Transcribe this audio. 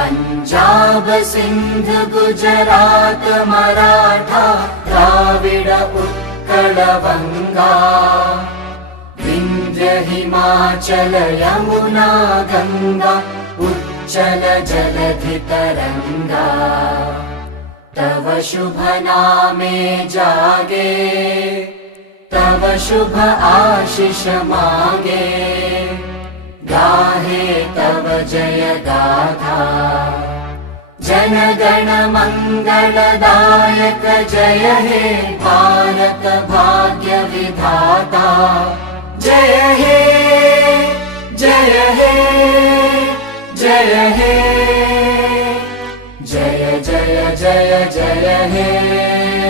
पंजाब सिंध गुजरात मराठा द्राविड उत्कल वंगा विंध्य हिमाचल यमुना गंगा उच्चल जलधि तरंगा तव शुभ नामे जागे तव शुभ आशीष मागे गाहे तव जय गाथा जन गण मंगलदायक जय हे भारत भाग्य विधाता जय हे जय हे जय हे जय जय जय जय हे।